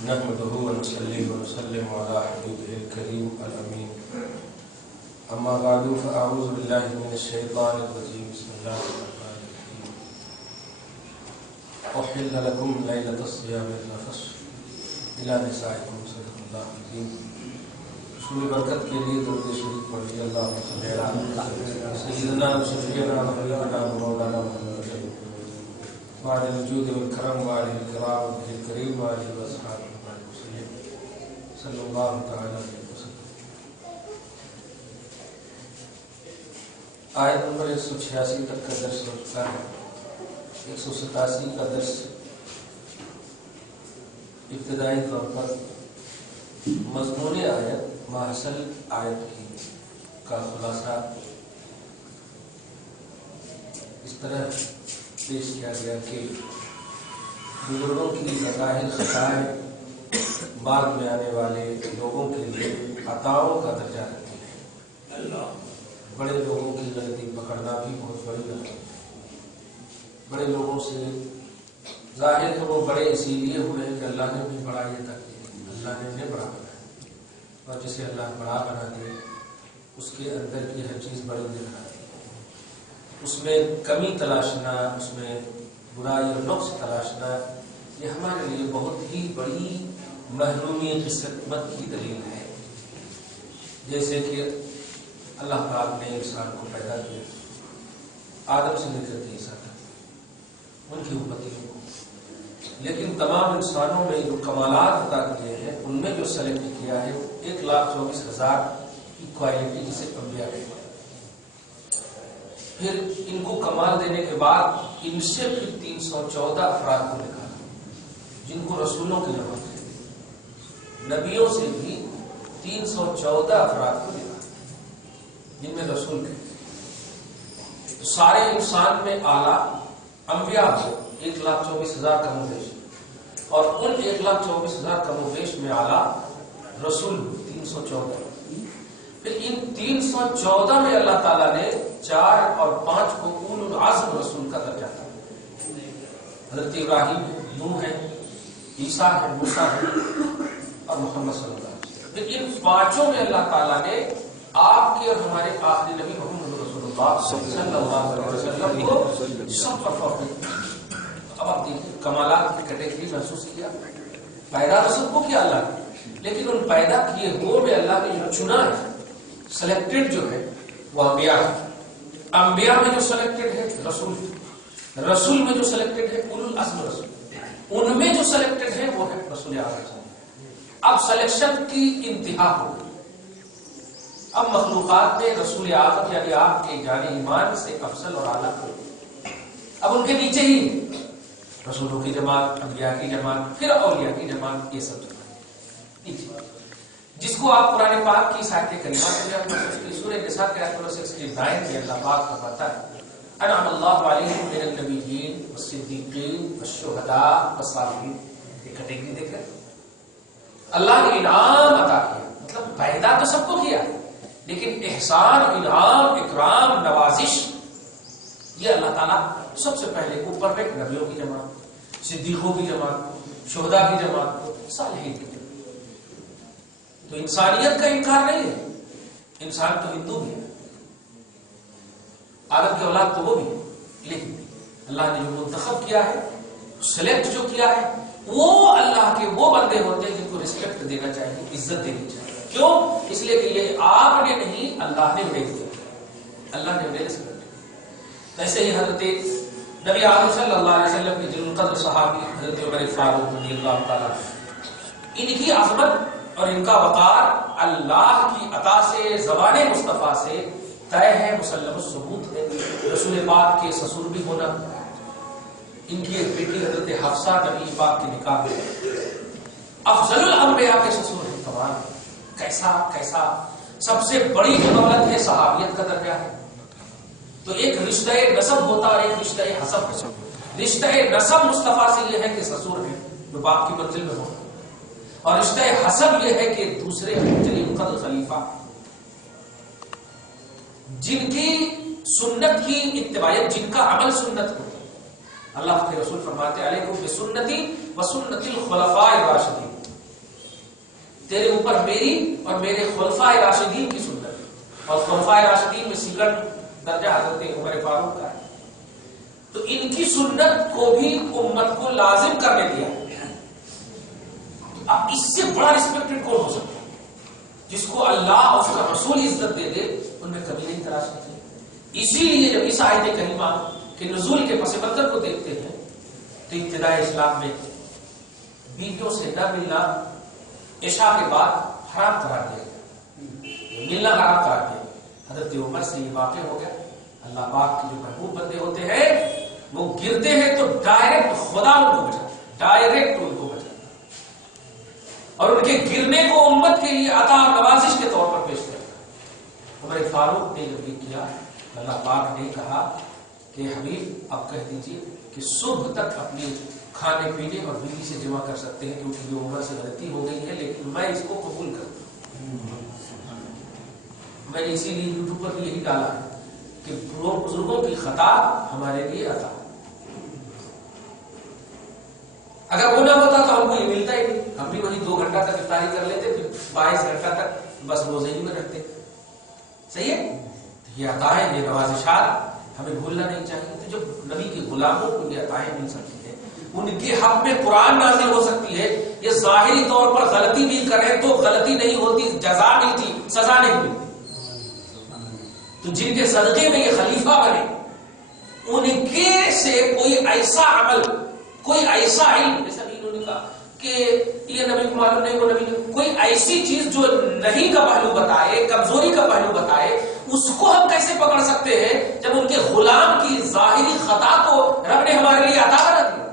نحمده ونصلي ونسلم على حبيبه الكريم الأمين. أما بعد فأعوذ بالله من الشيطان الرجيم. بسم الله الرحمن الرحيم. أحل لكم ليلة الصيام الرفث إلى نسائكم. صدق الله العظيم. شروع برکت کے لیے درود شریف پڑھیے. اللہم صلی علی سیدنا و شفیعنا و حبیبنا مولانا محمد وعلى الجود والكرم وعلى الكرام وبه الكريم وعلى الأصحاب وسلم صلى الله تعالى عليه وسلم. آیت نمبر 186 تک کا درس ہو چکا ہے. 187 کا درس ابتدائی طور پر مضمون آیت ماحصل آیت کی کا خلاصہ اس طرح پیش کیا گیا کہ بزرگوں کی ظاہر خطائیں بعد میں آنے والے لوگوں کے لیے عطاؤں کا درجہ رکھتی ہیں. بڑے لوگوں کی غلطی پکڑنا بھی بہت بڑی بات ہے. بڑے لوگوں سے ظاہر ہے وہ بڑے اسی لیے ہوئے ہیں کہ اللہ نے بھی بڑا یہ تک دیا, اللہ نے انہیں بڑا بنایا, اور جسے اللہ بڑا بنا دے اس کے اندر کی ہر چیز بڑی دکھا دی. اس میں کمی تلاشنا, اس میں برائی اور نقص تلاشنا, یہ ہمارے لیے بہت ہی بڑی محرومی قسمت کی دلیل ہے. جیسے کہ اللہ پاک نے انسان کو پیدا کیا, آدم سے لے کر عیسیٰ تک ان کی امتیوں کو, لیکن تمام انسانوں میں جو کمالات عطا کیے ہیں ان میں جو سلیکٹ کیا ہے 1,24,000 کی کوالٹی جسے انبیاء کہتے ہیں. پھر ان کو کمال دینے کے بعد ان سے پھر 314 افراد کو نکالا جن کو رسولوں کی جماعت ہے. نبیوں سے بھی 314 افراد کو نکالا جن میں رسول کے. تو سارے انسان میں اعلیٰ انبیاء کو 1,24,000 کم و بیش, اور ان 1,24,000 کم و بیش میں اعلیٰ رسول 314. پھر ان 314 میں اللہ تعالیٰ نے 4 اور 5 کو اولو العزم رسول کا درجہ تھا. حضرت ابراہیم ہے, نوح ہے, عیسیٰ ہے, موسیٰ ہے اور محمد صلی اللہ علیہ وسلم. پھر ان 5 میں اللہ تعالیٰ نے آپ کے اور ہمارے آخری نبی محمد رسول اللہ صلی اللہ علیہ وسلم کو سب پر فوقیت. اب آپ دیکھیں کمالات کی کیٹیگری محسوس کیا. پیدا تو سب کو کیا اللہ نے, لیکن ان پیدا کیے وہ میں اللہ نے جو چنا ہے, سلیکٹڈ جو ہے وہ انبیاء ہے. انبیاء میں جو سلیکٹڈ ہے رسول, رسول میں جو سلیکٹڈ ہے اولو العزم رسول, ان میں جو سلیکٹڈ ہے وہ ہے رسول اعظم. اب سلیکشن کی انتہا ہو گئی. اب مخلوقات میں رسول اعظم یعنی آپ کے جان ایمان سے افضل اور اعلیٰ ہو. اب ان کے نیچے ہی رسولوں کی جماعت, انبیاء کی جماعت, پھر اولیاء کی جماعت, یہ سب جماعت نیچے. جس کو آپ قرآن پاک کی آیت کریمہ سے سورہ نساء کے آیت نمبر 69 میں اللہ پاک فرماتا ہے انعم اللہ علیہم من النبیین والصدیقین والشہداء والصالحین. یہ کیٹیگری دیکھ رہے, اللہ نے انعام عطا کیا, مطلب پیدا تو سب کو کیا, لیکن احسان, انعام, اکرام, نوازش یہ اللہ تعالیٰ سب سے پہلے اوپر پہ نبیوں کی جماعت, صدیقوں کی جماعت, شہداء کی جماعت, صالحین کی جماعت. تو انسانیت کا انکار نہیں ہے, انسان تو ہندو بھی ہے, آدم کی اولاد تو وہ بھی ہے, لیکن اللہ نے جو منتخب کیا ہے, سلیکٹ جو کیا ہے, وہ اللہ کے وہ بندے ہوتے ہیں جن کو ریسپیکٹ دینا چاہیے, عزت دینی چاہیے. کیوں؟ اس لیے کہ یہ آپ نے نہیں, اللہ نے انہیں دیا, اللہ نے انہیں ریسپیکٹ. ایسے ہی حضرت نبی اعظم صلی اللہ علیہ وسلم کے جلیل القدر صحابی حضرت عمر فاروق رضی اللہ تعالیٰ, ان کی عظمت اور ان کا وقار اللہ کی عطا سے, زبان مصطفیٰ سے طے ہے, مسلم الثبوت ہے. رسول پاک کے سسر بھی ہونا, ان کی ایک بیٹی حضرت حفصہ نبی پاک کے نکاح میں افضل الانبیاء کے سسر ہے. کمال کیسا کیسا, سب سے بڑی جو دولت ہے صحابیت کا درجہ ہے. تو ایک رشتہ نسب ہوتا اور ایک رشتہ حسب. رشتہ نسب مصطفیٰ سے یہ ہے کہ سسر ہے جو باپ کی منزل میں ہوتا, اور رشتہ حسب یہ ہے کہ دوسرے جلیل القدر خلیفہ جن کی سنت کی اتباعیت, جن کا عمل سنت ہو. اللہ کے رسول فرماتے علیکم بسنتی وسنت الخلفاء الراشدین, تیرے اوپر میری اور میرے خلفائے راشدین کی سنت ہے، اور خلفائے راشدین میں سیکنڈ درجہ حضرت عمر فاروق کا ہے، تو ان کی سنت کو بھی امت کو لازم کرنے دیا ہے۔ اب اس سے بڑا ریسپیکٹڈ کون ہو سکتا ہے؟ جس کو اللہ اور اس کا رسول عزت دے دے، ان میں کمی نہیں تراشنی چاہیے۔ اسی لیے جب اس آیت کریمہ کے نزول کے پس منظر کو دیکھتے ہیں تو ابتداء اسلام میں بیویوں سے نہ ملنا عشاء کے بعد حرام قرار دیا گیا، ملنا حرام قرار دیا۔ حضرت عمر سے یہ واقع ہو گیا۔ اللہ پاک کے جو محبوب بندے ہوتے ہیں وہ گرتے ہیں تو ڈائریکٹ خدا ان کو بچاتا ہے، ڈائریکٹ ان کو بچاتا ہے، اور ان کے گرنے کو امت کے لیے عطا اور نوازش کے طور پر پیش کرتا ہے۔ عمر فاروق نے جب یہ کیا، اللہ پاک نے کہا کہ حبیب اب کہہ دیجئے کہ صبح تک اپنی کھانے پینے اور بیوی سے جمع کر سکتے ہیں، کیونکہ یہ عمر سے غلطی ہو گئی ہے، لیکن میں اس کو قبول کرتا ہوں۔ میں نے اسی لیے یوٹیوب پر بھی یہی ڈالا ہے کہ بزرگوں کی خطا ہمارے لیے عطا۔ اگر وہ نہ ہوتا تو ہم کو یہ ملتا ہی نہیں، ہم بھی وہی 2 گھنٹہ تک افطاری کر لیتے، پھر 22 گھنٹہ تک بس روزے ہی میں رکھتے۔ صحیح ہے؟ یہ عطا ہے، یہ نوازشات ہمیں بھولنا نہیں چاہیے۔ تو جب نبی کے غلاموں کو یہ عطائیں مل سکتی ہیں، ان کے حق میں قرآن نازل ہو سکتی ہے، یہ ظاہری طور پر غلطی بھی کریں تو غلطی نہیں ہوتی، جزا ملتی، سزا نہیں ملتی۔ تو جن کے صدقے میں یہ خلیفہ بنے، ان کے سے کوئی ایسا عمل، کوئی ایسا علم، جیسا انہوں نے کہا کہ یہ نبی کو معلوم نہیں، وہ نبی کو، کوئی ایسی چیز جو نہیں کا پہلو بتائے، کمزوری کا پہلو بتائے، اس کو ہم کیسے پکڑ سکتے ہیں جب ان کے غلام کی ظاہری خطا کو رب نے ہمارے لیے عطا کر دیا؟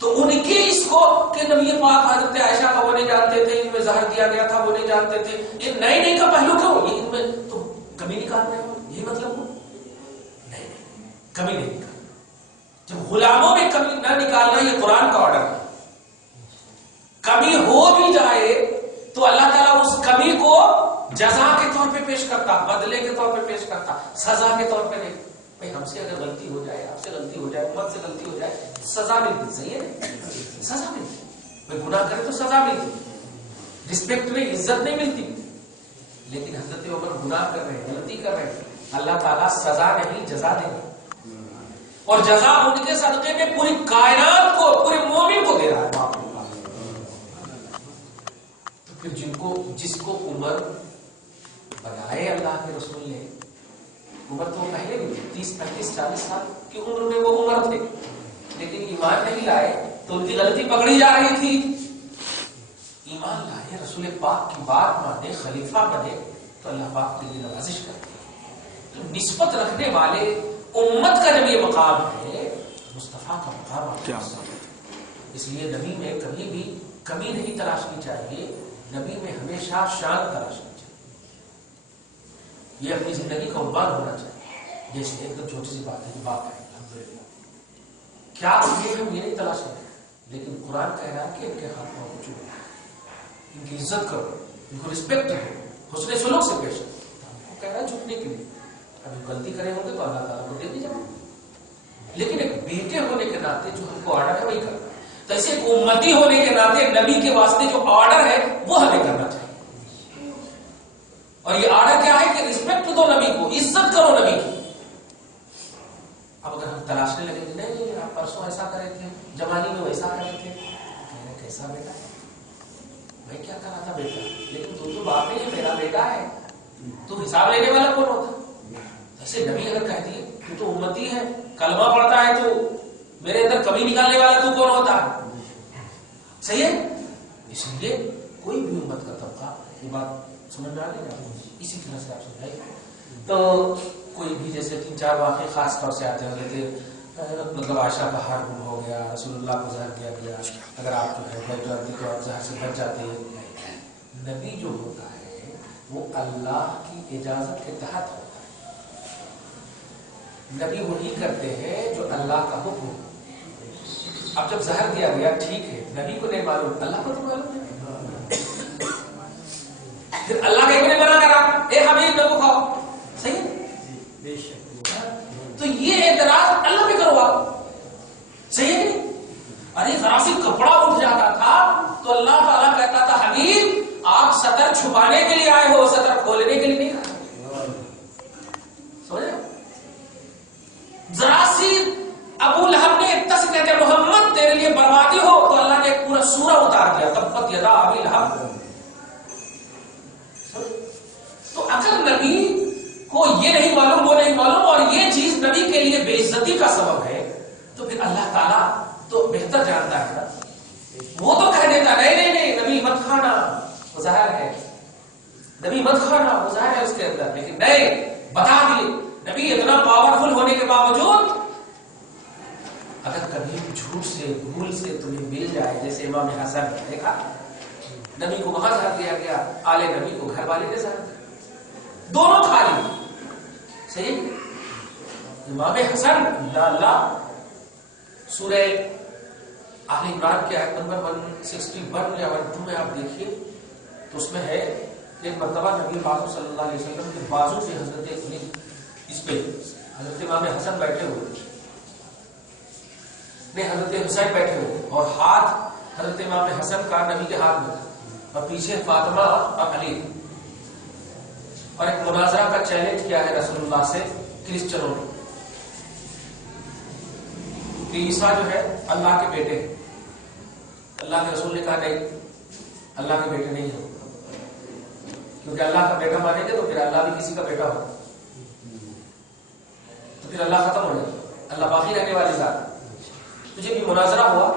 تو ان کے اس کو کہ نبی پاک حضرت عائشہ کا وہ نہیں جانتے تھے، ان میں زہر دیا گیا تھا وہ نہیں جانتے تھے، یہ نئی کا پہلو کیوں؟ یہ ان میں تو کمی نکالنا ہے، یہ مطلب ہو نہیں، کمی نہیں نکالنا۔ جب غلاموں میں کمی نہ نکالنا، یہ قرآن کا آرڈر ہے۔ کمی ہو بھی جائے تو اللہ تعالیٰ اس کمی کو جزا کے طور پہ پیش کرتا، بدلے کے طور پہ پیش کرتا، سزا کے طور پہ نہیں۔ بھائی ہم سے اگر غلطی ہو جائے، آپ سے غلطی ہو جائے، امت سے غلطی ہو جائے، سزا ملتی، صحیح ہے، سزا ملتی۔ بھائی گناہ کرے تو سزا ملتی، رسپیکٹ نہیں، عزت نہیں ملتی۔ لیکن حضرت عمر گناہ کر رہے ہیں، غلطی کر رہے ہیں، اللہ تعالیٰ سزا نہیں جزا دے گا، اور جزا ان کے صدقے میں پوری کائنات کو، پورے مومن کو دے رہا ہے۔ تو پھر جس کو عمر بنائے اللہ کے رسول نے، عمر تو پہلے بھی 30 35 40 سال کی عمر میں وہ عمر تھے، لیکن ایمان نہیں لائے تو ان کی غلطی پکڑی جا رہی تھی۔ ایمان لائے، رسول پاک کی بات مانے، خلیفہ بنے، تو اللہ پاک کے لیے نوازش کرتے۔ تو نسبت رکھنے والے امت کا جب یہ مقام ہے، مصطفیٰ کا مقام کیا؟ اس لیے نبی میں کبھی بھی کمی نہیں تلاشنی چاہیے، نبی میں ہمیشہ شان تلاشنی چاہیے۔ یہ اپنی زندگی کا عنوان ہونا چاہیے۔ جیسے ایک دم چھوٹی سی بات ہے، باپ ہے الحمدللہ، کیا ہم یہ نہیں تلاشیں، لیکن قرآن کہہ رہا ہے کہ ان کے ہاتھوں کو چھوڑو، ان کی عزت کرو، ان کو رسپیکٹ کرو، حسن سلوک سے پیش کرو۔ وہ کہہ رہا ہے جھکنے کے لیے، ابھی غلطی کرے ہوں گے تو اللہ تعالیٰ کو دے دی جائے، لیکن ایک بیٹے ہونے کے ناطے جو ہم کو آرڈر ہے وہی کرنا ہے۔ تو ایسے ایک امتی ہونے کے ناطے نبی کے واسطے جو آرڈر ہے وہ ہمیں کرنا چاہیے۔ اور یہ آرڈر کیا ہے کہ رسپیکٹ دو نبی کو، عزت کرو نبی کی۔ اب اگر ہم تلاشنے لگیں گے، نہیں آپ پرسوں ایسا کرے تھے، جوانی میں ویسا کرے تھے، کیسا بیٹا ہے، میں کیا کر رہا تھا بیٹا، لیکن تو باپ نہیں ہے، میرا بیٹا ہے، تو حساب لینے والا کون ہوتا؟ ایسے نبی اگر کہہ دیے تو امتی ہے، کلمہ پڑھتا ہے تو میرے اندر کمی نکالنے والا تو کون ہوتا ہے؟ صحیح ہے۔ اس لیے کوئی بھی امت کا طبقہ، یہ بات سمجھ میں آ گئی، اسی طرح سے آپ سمجھائیے۔ تو کوئی بھی جیسے 3-4 واقعے خاص طور سے آتے ہوتے تھے، مطلب عائشہ کا ہار گم ہو گیا، رسول اللہ کو زہر دیا گیا، اگر آپ جو ہے تو آپ زہر سے بچ جاتے ہیں۔ نبی جو ہوتا ہے وہ اللہ کی اجازت کے تحت ہوتا ہے، نبی وہی کرتے ہیں جو اللہ کا حکم ہے۔ اب جب زہر دیا گیا ٹھیک ہے، نبی کو نہیں معلوم، اللہ کو تو معلوم ہے، پھر اللہ کا ابن منع کرا، اے حبیب نہ کھاؤ، صحیح ہے، تو یہ اعتراض اللہ پہ کرو آپ، صحیح ہے نہیں؟ ارے ذرا سی کپڑا اٹھ جاتا تھا تو اللہ تعالیٰ کہتا تھا حبیب چھپانے کے لیے آئے ہو, سطر کھولنے کے لیے نہیں آئے. سمجھے؟ ذرا سی ابو لہب نے اتنا سے کہتے محمد تیرے لیے بربادی ہو, تو اللہ نے ایک پورا سورہ اتار دیا, تبت یدا ابی لہب. تو اگر نبی کو یہ نہیں معلوم, وہ نہیں معلوم, اور یہ چیز نبی کے لیے بے عزتی کا سبب ہے, تو پھر اللہ تعالیٰ تو بہتر جانتا ہے نا. وہ تو کہہ دیتا نہیں نبی مت کھانا, وہ ظاہر ہے نبی مت کھانا, وہ ظاہر ہے اس کے اندر, لیکن نہیں بتا دیے. نبی اتنا پاورفل ہونے کے باوجود اگر کبھی جھوٹ سے بھول سے تمہیں مل جائے, جیسے امام حسن نے کہا نبی کو وہاں زہر دیا گیا, آل نبی کو گھر والے نے زہر دیا, دونوں کھا لی. صحیح. امام حسن اللہ سورہ آل عمران کے آیت نمبر 161 یا 102 میں آپ دیکھیے تو اس میں ہے کہ ایک مرتبہ نبی پاک صلی اللہ علیہ وسلم کے بازو سے اس پہ حضرت امام حسن بیٹھے ہوئے, نہیں حضرت حسین بیٹھے ہوئے, اور ہاتھ حضرت امام حسن کا نبی کے ہاتھ میں تھا, اور پیچھے فاطمہ اور علی. اور ایک مناظرہ کا چیلنج کیا ہے رسول اللہ سے کرسچنوں نے کہ عیسیٰ جو ہے اللہ کے بیٹے ہیں. اللہ کے رسول نے کہا نہیں, اللہ کے بیٹے نہیں ہو, کیونکہ اللہ کا بیٹا مانیں گے تو پھر اللہ بھی کسی کا بیٹا ہو, تو پھر اللہ ختم ہو جائے, اللہ باقی رہنے والی ذات. تجھے بھی مناظرہ ہوا,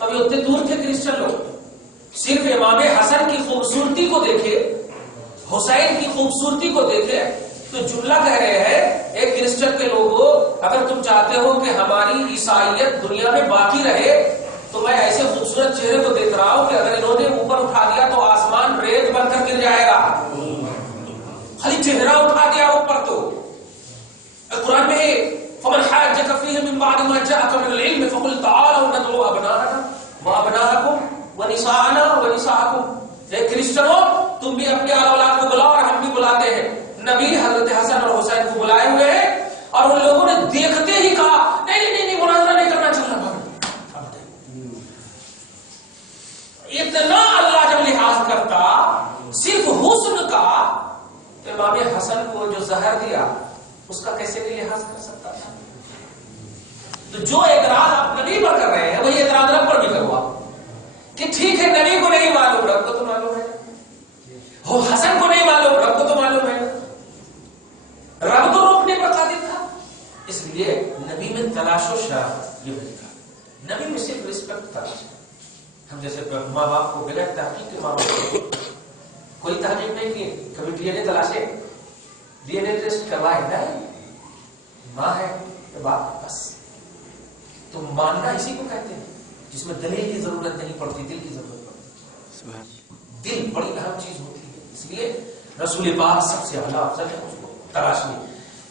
ابھی اتنے دور تھے کرسچن لوگ, صرف امام حسن کی خوبصورتی کو دیکھے, حسین کی خوبصورتی کو دیکھے تو جملہ کہہ رہے ہیں ایک کرسچن کے لوگوں, اگر تم چاہتے ہو کہ ہماری عیسائیت دنیا میں باقی رہے تو میں ایسے خوبصورت چہرے کو دیکھ رہا ہوں کہ اگر انہوں نے اوپر اٹھا دیا تو آسمان ریت بن کر گر جائے گا. خالی چہرہ اٹھا دیا اوپر تو. قرآن میں فمن حاجك فيه من بعد ما جاءك من العلم فقل تعالوا ندعو ابناءنا وابناءكم ونساءنا ونساءكم. اے کرسچنوں, تم بھی اپنے اولاد کو بلاؤ اور ہم بھی بلاتے ہیں. نبی حضرت حسن اور حسین کو بلائے ہوئے ہیں, اور ان لوگوں نے دیکھتے ہی کہا نہیں مناظرہ نہیں کرنا, چلنا بھاگ. اتنا اللہ جب لحاظ کرتا صرف حسن کا, تو امام حسن کو جو زہر دیا اس کا کیسے بھی لحاظ کر سکتا تھا. تو جو اعتراض آپ نبی پر کر رہے ہیں وہی اعتراض رب پر بھی کروا کہ ٹھیک ہے نبی کو نہیں معلوم, رب کو تو معلوم ہے, ہو حسن کو نہیں معلوم, رب کو تو معلوم ہے. رب تو روکنے پر قادر تھا. اس لیے نبی میں تلاش و شرافت یہ نہیں تھا, نبی میں صرف رسپیکٹ تلاش. ہم جیسے ماں باپ کو بغیر تحقیق کے ماں باپ کو کوئی تحقیق نہیں کیے, کبھی ڈی این اے تلاشے, ڈی این اے ٹیسٹ کروائے, نہیں ماں ہے باپ بس. تو ماننا اسی کو کہتے ہیں جس میں دلیل کی ضرورت نہیں پڑتی, دل کی ضرورت پڑتی. دل بڑی اہم چیز ہوتی ہے, اس لیے رسول پاک سب سے اعلیٰ افضل ہے, اس کو تلاشیے.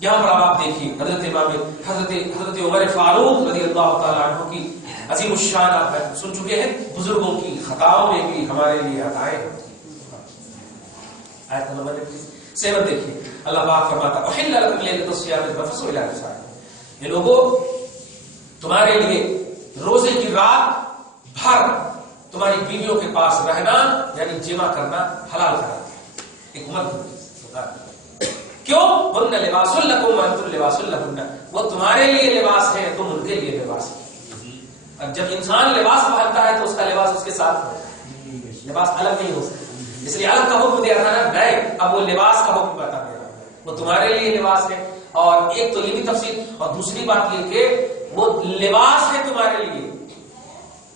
یہاں پر آپ دیکھیے حضرت عمر فاروق رضی اللہ تعالیٰ عنہ کی عظیم الشان آپ سن چکے ہیں. بزرگوں کی خطاؤں میں بھی ہمارے لیے عطائیں ہوتی ہیں. آیت نمبر 7 دیکھیے, اللہ پاک فرماتا احل لکم لیلۃ الصیام الرفث الی نسائکم. یہ لوگوں تمہارے لیے روزے کی رات بھر تمہاری بیویوں کے پاس رہنا یعنی جمع کرنا حلال کرا دیا. ایک مرد کیوں؟ ہن لباس لکم وانتم لباس لہن, وہ تمہارے لیے لباس ہے, تم ان کے لیے لباس ہے. اب جب انسان لباس پہنتا ہے تو اس کا لباس اس کے ساتھ ہو, لباس الگ نہیں ہو سکتا. اس لیے الگ کا حکم دیا تھا نا, نہیں اب وہ لباس کا حکم بتا دیا, وہ تمہارے لیے لباس ہے. اور ایک تو یہ بھی تفصیل, اور دوسری بات یہ کہ وہ لباس ہے تمہارے لیے,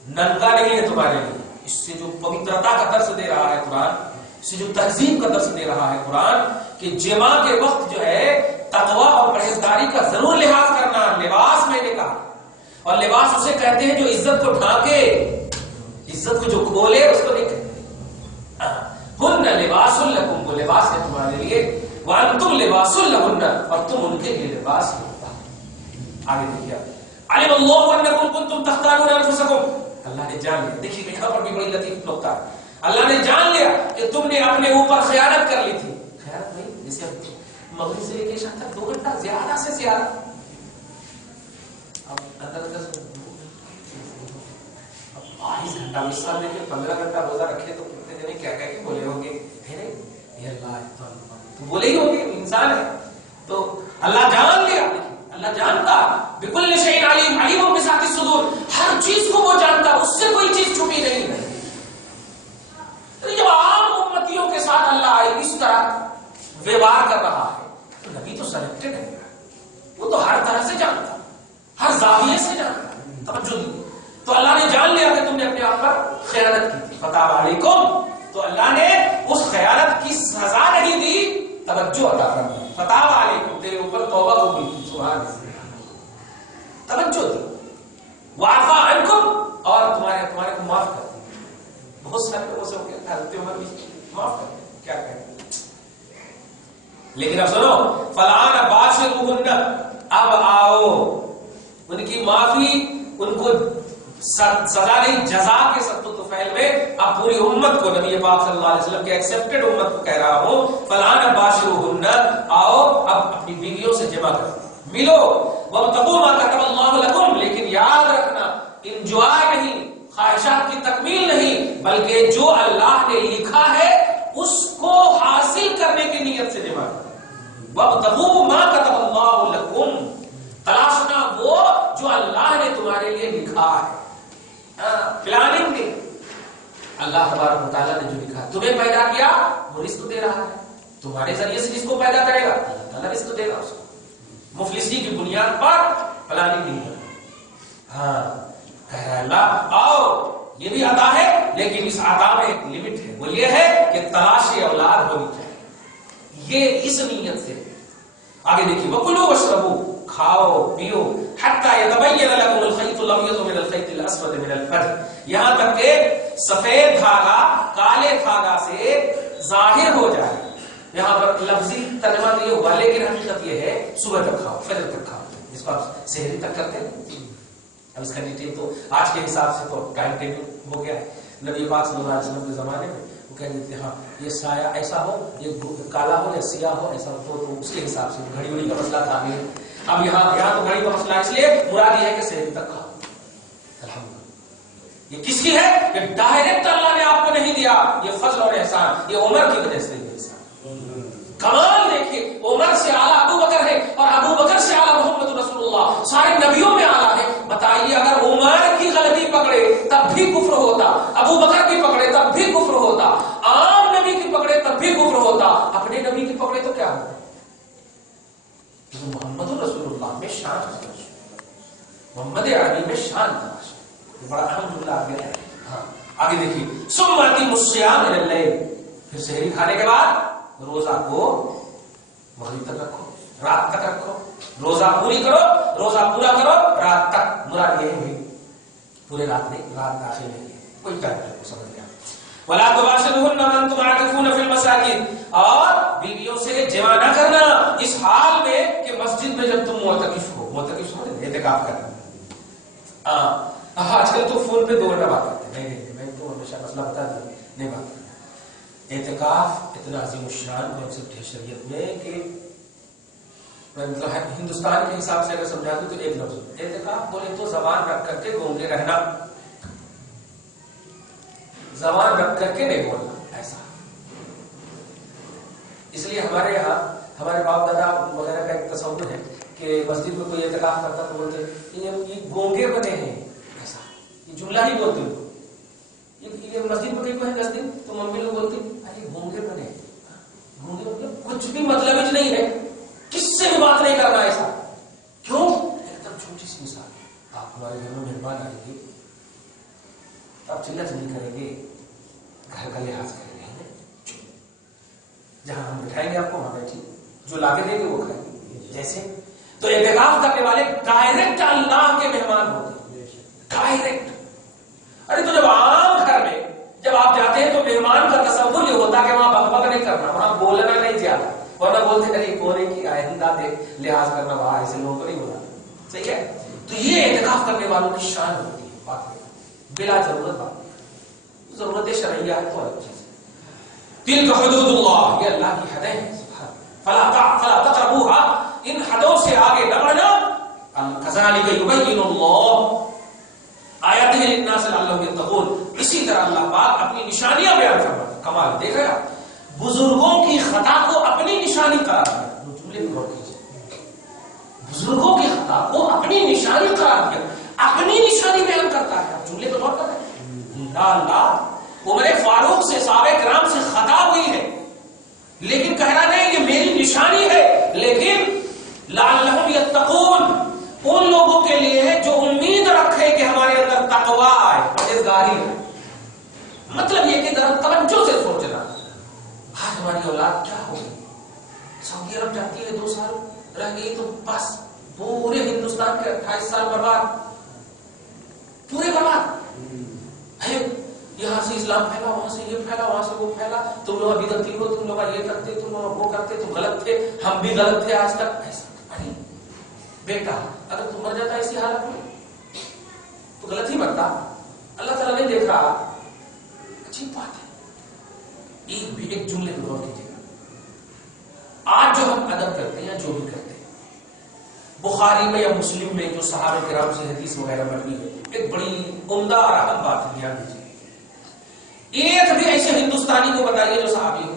ننگا نہیں ہے تمہارے لیے. اس سے جو پوترتا کا درس دے رہا ہے قرآن, اس سے جو تہذیب کا درس دے رہا ہے قرآن, کہ جمع کے وقت جو ہے تقوی اور پرہیزگاری کا ضرور لحاظ کرنا. لباس میں نے کہا, اور لباس اسے کہتے ہیں جو عزت کو ڈھانکے, عزت کو جو کھولے اس کو نہیں کہتے. ہن لباس لکم, کو لباس ہے تمہارے لیے, وانتم لباس لہن, اور تم ان کے لیے لباس ہوتا. آگے دیکھیے, علم اللہ انکم کنتم تختارون انفسکم, اللہ نے جان لیا. دیکھیے یہاں پر بھی بڑی لطیف نقطہ ہے. اللہ نے جان لیا کہ تم نے اپنے اوپر خیانت کر لی تھی. خیانت نہیں, جیسے مغرب سے لے کے عشاء تک 2 گھنٹہ زیادہ سے زیادہ, اب اندر 22 گھنٹہ 20 سال لے کے 15 گھنٹہ روزہ رکھے تو کتنے جنے کیا کہہ کے بولے ہوں گے یہ اللہ ہے تو بولے ہی ہوگی، انسان ہے تو اللہ جان لیا. اللہ جانتا بکل شیء علیم، علیم بذات الصدور، ہر چیز کو وہ جانتا، اس سے کوئی چیز چھپی نہیں ہے. تو جب عام امتیوں کے ساتھ اللہ اس طرح ویوہار کر رہا ہے تو نبی تو سلیکٹڈ ہے، وہ تو ہر طرح سے جانتا، ہر زاویے سے جانتا. توجہ دی تو اللہ نے جان لیا کہ تم نے اپنے آپ پر خیانت کی تھی. فتاب علیکم، تو اللہ نے اس خیانت کی سزا نہیں دی، توجہ عطا فرمائی. فتاب علیکم، تیرے اوپر توبہ قبول کی. سبحان اللہ، توجہ دی. وعفا عنکم، اور تمہارے کو معاف کر دیا. بہت سارے لوگوں سے ہو گیا حضرت عمر بھی معاف کر دیا، کیا کہیں. لیکن اب سنو، فالآن باشروہن، اب آؤ ان کی معافی، ان کو سزا نہیں جزا کے سبت فعل میں اب پوری امت کو، نبی پاک صلی اللہ علیہ وسلم کے ایکسپٹڈ امت کو کہہ رہا ہوں، فالآن باشروہن، آؤ اب اپنی بیویوں سے جمع کرو، ملو. وابتغوا ما كتب اللہ لکم، لیکن یاد رکھنا انجوائے نہیں، خواہشات کی تکمیل نہیں، بلکہ جو اللہ نے لکھا ہے اس کو حاصل کرنے کی نیت سے جمع کرو. وابتغوا ما كتب اللہ لکم، تلاشنا وہ جو اللہ نے تمہارے لیے لکھا ہے. پلاننگ نہیں، اللہ تبارک و تعالیٰ نے جو لکھا ہے، تمہیں پیدا کیا وہ رزق دے رہا ہے، تمہارے ذریعے سے جس کو پیدا کرے گا اللہ تعالیٰ رزق دے گا اس کو. مفلسی کی بنیاد پر پلاننگ نہیں ہے. ہاں کہہ رہا ہے اللہ آؤ، یہ بھی عطا ہے لیکن اس عطا میں ایک لمٹ ہے، وہ یہ ہے کہ تلاش اولاد ہونی چاہیے. یہ اس نیت سے آگے دیکھیے. وَكُلُوا وَاشْرَبُوا، کھاؤ پیو، حَتَّى يَتَبَيَّنَ لَكُمُ الْخَيْطُ الْأَبْيَضُ مِنَ الْخَيْطِ الْأَسْوَدِ مِنَ الْفَجْرِ، یہاں تک کہ سفید دھاگا کالے دھاگا سے ظاہر ہو جائے. یہاں پر لفظی ترجمہ یہ ہوا، لیکن حقیقت یہ ہے صبح تک کھاؤ، فجر تک کھاؤ، جس کو آپ سحری تک کرتے ہیں. اب اس کا ڈیٹیل تو آج کے حساب سے تو ٹائم ٹیبل ہو گیا ہے. نبی پاک صلی اللہ علیہ وسلم کے زمانے میں وہ کہہ دیتے ہاں یہ سایہ ایسا ہو، یہ کالا ہو یا سیاہ ہو، ایسا ہو تو اس کے حساب سے گھڑی وڑی کا مسئلہ تھا نہیں. اب یہاں تو گھڑی کا مسئلہ اس لیے مراد یہ ہے کہ سحری تک کھاؤ. الحمدللہ یہ کس کی ہے؟ کہ ڈائریکٹ اللہ نے آپ کو نہیں دیا، یہ فضل اور احسان، یہ عمر کی وجہ سے یہ احسان. کمال دیکھیے، عمر سے اعلیٰ ابو بکر ہے اور ابو بکر سے اعلیٰ محمد رسول اللہ، سارے نبیوں میں اعلیٰ ہے. بتائیے اگر عمر کی غلطی پکڑے تب بھی کفر ہوتا، ابو بکر کی پکڑے تب بھی کفر ہوتا، عام نبی کی پکڑے تب بھی کفر ہوتا، اپنے نبی کی پکڑے تو کیا ہوتا. محمد رسول اللہ میں شان تھا، محمد عربی میں شان تھا. یہ بڑا اہم جملہ آگے ہے. ہاں آگے دیکھیے. ثم اتموا الصیام الی اللیل، پھر سحری کھانے کے بعد روزہ کو مغرب تک رکھو، رات تک رکھو. روزہ پوری کرو، روزہ پورا کرو رات تک. مراد یہ ہے پورے رات نہیں، رات داخل نہیں ہے، کوئی ٹائم نہیں، سمجھ گیا. ولا تباشروهن وانتم عاكفون في المساجد، اور بیویوں سے جمع نہ کرنا اس حال میں کہ مسجد میں جب تم معتکف ہو. معتکف ہو اعتکاف کرنا. آج کل تو فون پہ 2 گھنٹہ بات کرتے ہیں. نہیں میں تو ہمیشہ مسئلہ بتا دیا، نہیں بات کرنا. اعتکاف اتنا عظیم الشان کانسیپٹ ہے شریعت میں کہ مطلب ہندوستان کے حساب سے اگر سمجھا دوں تو ایک لفظ اعتکاف بولے تو زبان رکھ کر کے گونگے رہنا، زبان رکھ کر کے نہیں بولنا ایسا. اس لیے ہمارے یہاں ہمارے باپ دادا وغیرہ کا ایک تصور ہے کہ مسجد میں کوئی اعتکاف کرتا تو بولتے یہ گونگے بنے ہیں، ایسا یہ جملہ ہی بولتے ہو. یہ مسجد میں کوئی 10 دن تو ممی لوگ بولتے ارے گونگے بنے. گونگے مطلب کچھ بھی مطلب ہی نہیں ہے، کس سے بھی بات نہیں کرنا ایسا. کیوں؟ ایک دم چھوٹی سی مثال، آپ ہمارے گھر میں مہمان آئیں گے تو آپ چلہ چلی کریں گے، گھر کا لحاظ کریں گے، جہاں ہم بٹھائیں گے آپ کو وہاں بیٹھیے، جو لا کے دیں گے وہ کھائیں گے. جیسے تو اعتکاف کرنے والے ڈائریکٹ اللہ کے مہمان ہوتے ہیں، ڈائریکٹ. ارے تو جب عام گھر میں جب آپ جاتے ہیں تو مہمان کا تصور یہ ہوتا کہ وہاں بک بک نہیں کرنا، وہاں بولنا نہیں زیادہ، ورنہ بولتے ارے کونے کی آئندہ لحاظ کرنا، وہاں ایسے لوگوں کو نہیں بولا. صحیح ہے. تو یہ اعتکاف کرنے والوں کی شان ہوتی ہے. بات بلا ضرورت بات، ضرورت شرعیہ ہے تو الگ چیز ہے. تلک حدود اللہ، یہ اللہ کی حدیں ہیں. فلا تقربوها، ان حدوں سے آگے نہ بڑھنا. کذالک یبین اللہ آیاتہ للناس لعلہم یتقون، اسی طرح اللہ پاک اپنی نشانیاں بیان فرماتا. کمال دیکھ رہے آپ، بزرگوں کی خطا کو اپنی نشانی قرار دیا. جملے کو غور کیجیے. بزرگوں کی خطا کو اپنی نشانی قرار دیا, اپنی نشانی بیان کرتا ہے. جملے کو غور کر رہے ہیں. اللہ عمر فاروق سے صحابہ کرام سے خطا ہوئی ہے, لیکن کہہ رہا نہیں یہ میری نشانی ہے, لیکن لعلہم یتقون, ان لوگوں کے لیے ہے جو امید رکھے کہ ہمارے اندر تقوی آئے, پرہیزگاری ہے. مطلب یہ کہ ذرا توجہ سے سوچنا, آج ہماری اولاد کیا ہوگی, سعودی عرب جاتی ہے 2 سال رہ گئی تو بس پورے ہندوستان کے 28 سال برباد, پورے برباد. یہاں سے اسلام پھیلا, وہاں سے یہ پھیلا, وہاں سے وہ پھیلا, تم لوگ ابھی تک ہو, تم لوگ یہ کرتے, تم لوگ وہ کرتے, تم غلط تھے, ہم بھی غلط تھے آج تک. ایسا بیٹا اگر تم مر جاتا اسی حالت میں تو غلط ہی مرتا. اللہ تعالیٰ نے دیکھا, عجیب بات ہے. ایک جملے کو غور کیجیے گا. آج جو ہم ادب کرتے ہیں یا جو بھی کرتے ہیں, بخاری میں یا مسلم میں جو صحابہ کرام سے حدیث وغیرہ مروی ہے, ایک بڑی عمدہ اور اہم بات دھیان دیجیے. ایک بھی ایسے ہندوستانی کو بتائیے جو صحابی ہو.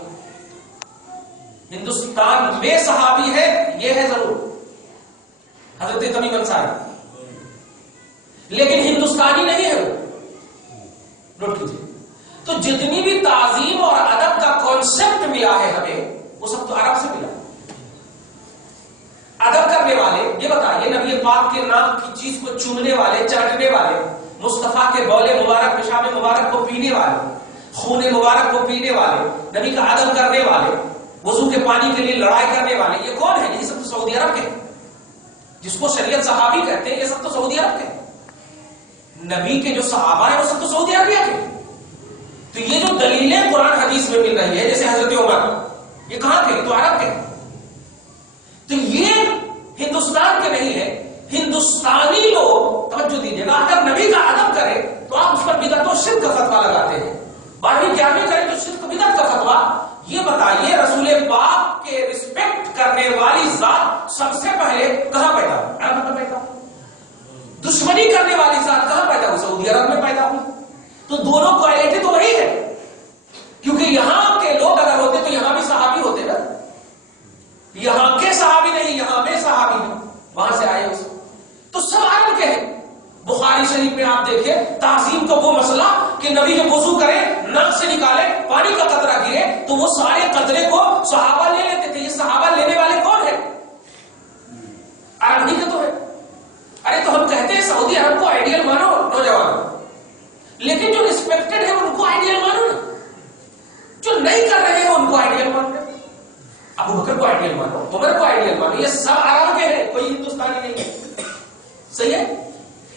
ہندوستان میں صحابی ہے یہ ہے ضرور حضرت تمیم انصاری, لیکن ہندوستانی نہیں ہے وہ. نوٹ کیجیے. تو جتنی بھی تعظیم اور ادب کا کانسیپٹ ملا ہے ہمیں, وہ سب تو عرب سے ملا. ادب کرنے والے یہ بتائیے, نبی پاک کے نام کی چیز کو چومنے والے, چاٹنے والے, مصطفیٰ کے بول مبارک, پیشاب مبارک کو پینے والے, خون مبارک کو پینے والے, نبی کا ادب کرنے والے, وضو کے پانی کے لیے لڑائی کرنے والے, یہ کون ہے؟ یہ سب تو سعودی عرب کے, جس کو شریعت صحابی کہتے ہیں, یہ سب تو سعودی عرب کے. نبی کے جو صحابہ ہیں وہ سب تو سعودی عربیہ کے. تو یہ جو دلیلیں قرآن حدیث میں مل رہی ہے جیسے حضرت عمر, یہ کہاں کے؟ تو عرب کے. تو یہ ہندوستان کے نہیں ہے. ہندوستانی لوگ توجہ دیجیے گا, اگر نبی کا ادب کرے تو آپ اس پر بدعت و شرک کا فتویٰ لگاتے ہیں. 12ویں 11ویں کریں تو شرک بدعت کا فتویٰ. یہ بتائیے رسول پاک کے رسپیکٹ کرنے والی ذات سب سے پہلے کہاں پیدا ہوئی؟ عرب میں پیدا ہوئی. دشمنی کرنے والی ذات کہاں پیدا ہوئی؟ سعودی عرب میں پیدا ہوئی. تو دونوں کوالٹی تو وہی ہے, کیونکہ یہاں کے لوگ اگر ہوتے تو یہاں بھی صحابی ہوتے نا. یہاں کے صحابی نہیں, یہاں میں صحابی ہیں, وہاں سے آئے اس. تو سب عرب کے ہیں. بخاری شریف میں آپ دیکھیں تعظیم کا وہ مسئلہ کہ نبی جب وضو کرے, ناک سے نکالے, پانی کا قطرہ گرے تو وہ سارے قطرے کو صحابہ لے لیتے تھے. یہ صحابہ لینے والے کون ہیں؟ عرب ہی کے تو ہے. ارے تو ہم کہتے ہیں سعودی عرب کو آئیڈیل مانو نوجوانوں, لیکن جو ریسپیکٹڈ ہے ان کو آئیڈیل مانو نا, جو نہیں کر رہے ہیں ان کو آئیڈیل مانو. ابو بکر کو آئیڈیل مانو, عمر کو آئیڈیل مانو, یہ سب عرب کے ہیں, کوئی ہندوستانی نہیں ہے. صحیح ہے.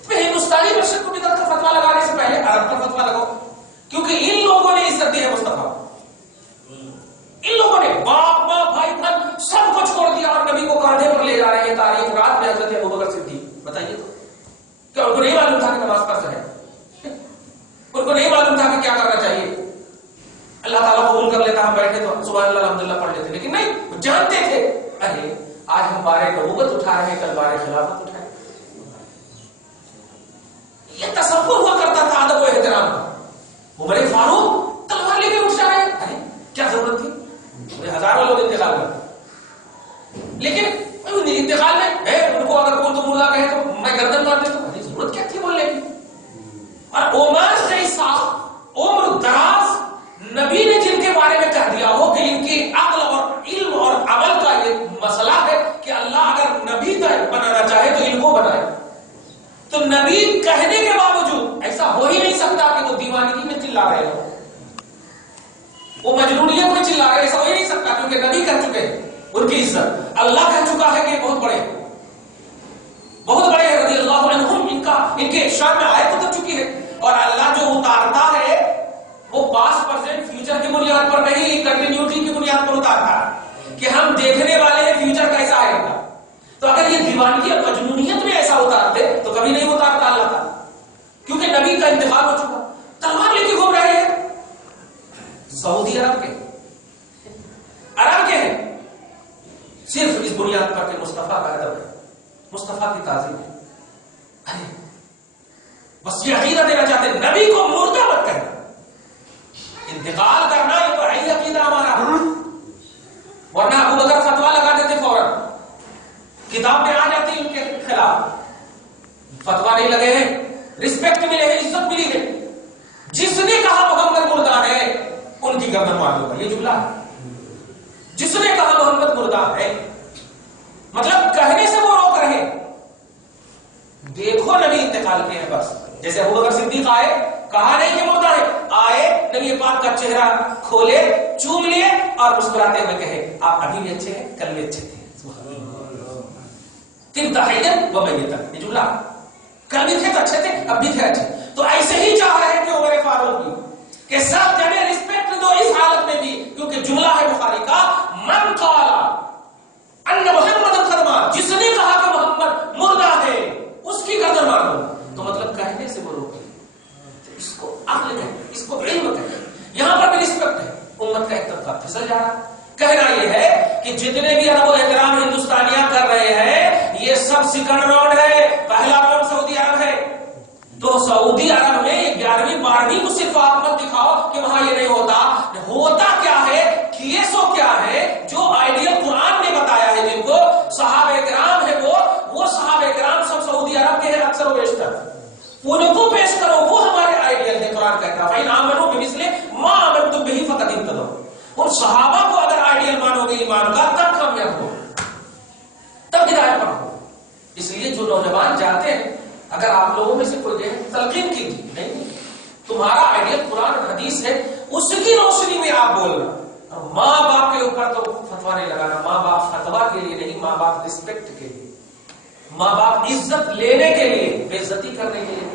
ہندوستانی پر شرک بدعت کا فتویٰ لگانے سے پہلے عرب کا فتویٰ لگاؤ, کیونکہ ان لوگوں نے عزت دی ہے مصطفیٰ. ان لوگوں نے باپ باپ بھائی بہن سب کو چھوڑ دیا اور نبی کو کاندھے پر لے جا رہے ہیں. تاریخ رات میں حضرت ابوبکر صدیق, بتائیے تو کیا ان کو نہیں معلوم تھا کہ نماز فرض ہے؟ ان کو نہیں معلوم تھا کہ کیا کرنا چاہیے؟ اللہ تعالیٰ قبول کر لیتا, ہم بیٹھے تو سبحان اللہ الحمدللہ پڑھ لیتے, لیکن نہیں, وہ جانتے تھے ارے آج ہم بارے نبوت اٹھا رہے ہیں, کل بارے خلافت اٹھائے. یہ تصور ہوا کرتا تھا ادب و احترام کا. عمر فاروق تلوار لے کے اٹھ جا رہے ہیں, ارے کیا ضرورت تھی؟ ہزاروں لوگ انتقال میں, لیکن انتقال میں ان کو اگر کوئی تو ملا کہے تو میں گردن مار دیتا ہوں, ضرورت کیا تھی بولنے کی؟ اور عمر جیسا عمر دراز نبی نے جن کے بارے میں کہہ دیا ہو کہ ان کی عقل اور علم اور عمل کا یہ مسئلہ ہے کہ اللہ اگر نبی بنانا چاہے تو ان کو بنائے, تو نبی کہنے کے باوجود ایسا ہو ہی نہیں سکتا کہ وہ دیوانگی میں چلا رہے ہو, وہ مجنونیت میں چلا رہے, ایسا ہو ہی نہیں سکتا, کیونکہ نبی کہہ چکے ہیں ان کی عزت. اللہ کہہ چکا ہے کہ یہ بہت بڑے ہیں رضی اللہ عنہم, ان کے شان میں آیت اتر چکی ہے. اور اللہ جو اتارتا ہے وہ پاسٹ پرزینٹ فیوچر کی بنیاد پر نہیں, کنٹینیوٹی کی بنیاد پر اتارتا ہے کہ ہم دیکھنے والے ہیں فیوچر کیسا آئے گا. تو اگر یہ دیوانگی اور مجنونیت میں ایسا اتارتے تو کبھی نہیں اتارتا اللہ تعالیٰ, کیونکہ نبی کا انتقال ہو چکا. تلوار لے کے گھوم رہے ہیں. سعودی عرب کے ہیں, صرف اس بنیاد پر کہ مصطفیٰ کا ادب ہے, مصطفیٰ کی تعظیم ہے. ارے بس یہ عقیدہ دینا چاہتے ہیں, نبی کو مردہ مت کہنا, انتقال کرنا یہ تو ہے عقیدہ ہمارا. جملہ ہے. جس نے کہا محمد مردہ ہے مطلب کہنے سے وہ روک رہے. دیکھو نبی انتقال کے ہیں بس. جیسے ابو بکر صدیق آئے, کہا نہیں کہ مردہ ہے, آئے نبی پاک کا چہرہ کھولے, چوم لیے اور مسکراتے ہوئے کہے آپ ابھی بھی اچھے ہیں, کل بھی اچھے تھے. تم تحیت و میتن, یہ جملہ کل بھی تھے تو اچھے تھے, اب بھی تھے اچھے. تو ایسے ہی چاہ رہے ہیں کہ عمر فاروق کی کہ سب جگہ رسپیکٹ دو اس حالت میں بھی, کیونکہ جملہ ہے بخاری کا من قال ان محمد فرما, جس نے کہا کہ محمد مردہ ہے اس کی گردن مارو. تو مطلب کہنے سے وہ روکے. اس کو عقل کہتے ہیں, اس کو علم کہتے ہیں. یہاں پر بھی رسپیکٹ ہے. امت کا ایک طبقہ پھسل جا رہا. کہنا یہ ہے کہ جتنے بھی ادب و احترام ہندوستانیاں کر رہے ہیں یہ سب سیکنڈ راؤنڈ ہے. پہلا راؤنڈ سعودی عرب ہے. تو سعودی عرب میں 11ویں 12ویں کو صرف آپ مت دکھاؤ کہ وہاں یہ نہیں ہوتا. ہوتا کیا ہے, کیے سو کیا ہے, جو آئیڈیل قرآن نے بتایا ہے, جن کو صحابہ کرام ہے وہ صحابہ کرام سب سعودی عرب کے ہیں اکثر و بیشتر. ان کو پیش کرو, وہ ہمارے آئیڈیل ہے. قرآن کہتا ہے فَإِنْ آمَنُوا بِمِثْلِ مَا آمَنْتُمْ بِهِ فَقَدِ اهْتَدَوْا. ان صحابہ کو اگر آئیڈیل مانو گے ایمان کا تب کامیاب ہو, تب ہدایت پر ہو. اس لیے جو نوجوان جاتے ہیں, اگر آپ لوگوں میں سے کوئی جو ہے تلقین کیجیے, نہیں تمہارا آئیڈیل قرآن اور حدیث ہے, اس کی روشنی میں آپ بولنا. ماں باپ کے اوپر تو فتوا نہیں لگانا. ماں باپ فتوا کے لیے نہیں, ماں باپ رسپیکٹ کے لیے, ماں باپ عزت لینے کے لیے, بے عزتی کرنے کے لیے.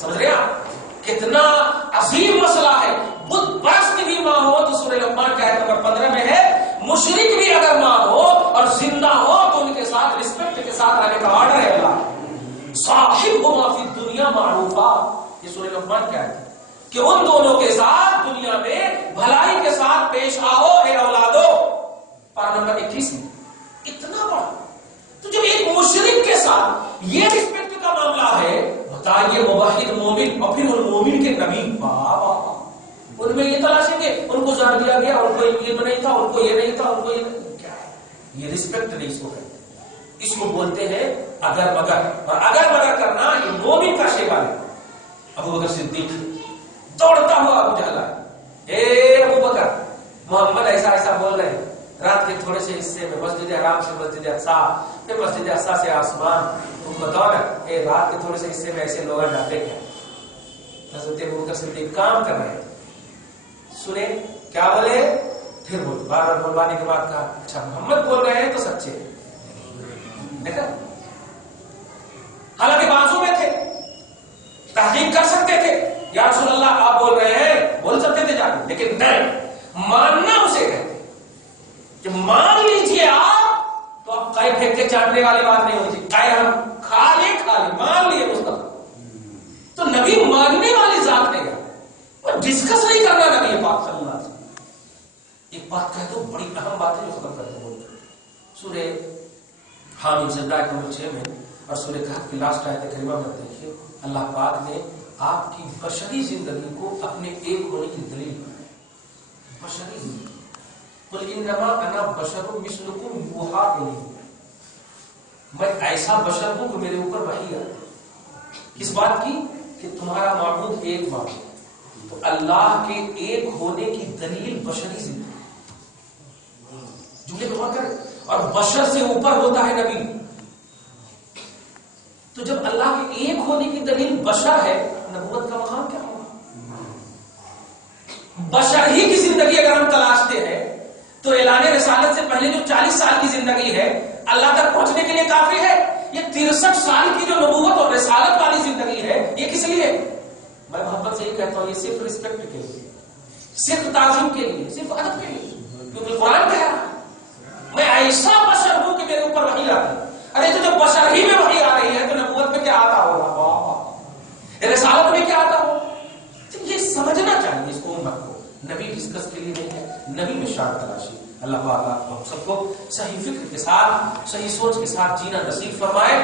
سمجھ رہے ہیں آپ کتنا عظیم مسئلہ ہے. بت پرست بھی ماں ہو تو سورہ لقمان کا آیت نمبر 15 میں ہے, مشرک بھی اگر ماں ہو اور زندہ ہو تو ان کے ساتھ رسپیکٹ کے ساتھ آنے کا آرڈر ہے اللہ. صاحبہما فی الدنیا معروفا, یہ سورہ لقمان کی آیت ہے کہ ان دونوں کے ساتھ دنیا میں بھلائی کے ساتھ پیش آؤ اے اولادو. پارہ نمبر 21 میں. اتنا بڑا. تو جب ایک مشرک کے ساتھ یہ رسپیکٹ کا معاملہ ہے, بتائیے موحد مومن اور پھر ان مومن کے نبی, بابا ان میں یہ تلاشیں گے ان کو جان دیا گیا, ان کو علم نہیں تھا, ان کو یہ نہیں تھا, ان کو یہ نہیں. کیا ہے یہ رسپیکٹ نہیں, اس کو کہتے ہیں, اس کو بولتے ہیں اگر مگر. اور اگر مگر کرنا یہ مومن کا شیوا ہے. ابو بکر صدیق دوڑتا ہوا ابو جہل, اے ابو بکر محمد ایسا ایسا بول رہے ہیں, رات کے تھوڑے سے حصے میں مسجد حرام سے مسجد اقصی, پھر مسجد اقصی سے آسمان, تم بتاؤ نا اے رات کے تھوڑے سے حصے میں ایسے لوگ جاتے کیا. حضرت ابو بکر صدیق کام کر رہے ہیں, سنے کیا بولے, پھر بول, بار بار بولوانے کے بعد کہا اچھا محمد بول رہے ہیں تو سچے. دیکھا, حالانکہ بازو میں تھے, تحقیق کر سکتے تھے, یا رسول اللہ آپ بول رہے ہیں, بول سکتے تھے جا کے, لیکن نہیں, ماننا اسے کہتے کہ مان لیجیے آپ, تو آپ قائم پھینک کے چاٹنے والی بات نہیں ہوتی. قائم ہم کھا لے مان لیے مصطفیٰ. تو نبی ماننے والی ذات نہیں ہے, اور ڈسکس نہیں کرنا نبی پاک صلی اللہ علیہ وسلم. ایک بات کہہ دو, بڑی اہم بات ہے جو ختم کرتے ہیں. سورہ حامیم سجدہ آیت نمبر 6 میں اور سورہ کہف کی لاسٹ آیت کریمہ میں دیکھیے, اللہ پاک نے آپ کی بشری زندگی کو اپنے ایک ہونے کی دلیل بنائی. بشری زندگی, قل انما انا بشر مثلکم یوحی الی, میں ایسا بشر ہوں کہ میرے اوپر وحی آتی. کس بات کی, کہ تمہارا معبود ایک معبود. تو اللہ کے ایک ہونے کی دلیل بشری زندگی. جملے کو غور کریں, اور بشر سے اوپر ہوتا ہے نبی. تو جب اللہ کے ایک ہونے کی دلیل بشر ہے, نبوت کا مقام کیا ہوگا؟ بشر ہی کی زندگی اگر ہم تلاشتے ہیں تو اعلان رسالت سے پہلے جو 40 سال کی زندگی ہے اللہ تک پہنچنے کے لیے کافی ہے. یہ 63 سال کی جو نبوت اور رسالت والی زندگی ہے یہ کس لیے؟ میں محبت سے یہ کہتا ہوں, یہ صرف رسپیکٹ کے لیے, صرف تعظیم کے لیے, صرف ادب کے لیے. کیونکہ قرآن کہہ رہا ہے میں ایسا بشر ہوں کہ میرے اوپر وحی آتی. ارے تو جب بشر ہی میں وحی آ رہی ہے تو نبوت میں کیا آتا ہوگا, رسالت میں کیا آتا ہوگا. یہ سمجھنا چاہیے اس کو امت کو. نبی ڈسکس کے لیے نہیں ہے, نبی میں شان تلاشی. اللہ پاک ہم سب کو صحیح فکر کے ساتھ, صحیح سوچ کے ساتھ جینا نصیب فرمائے.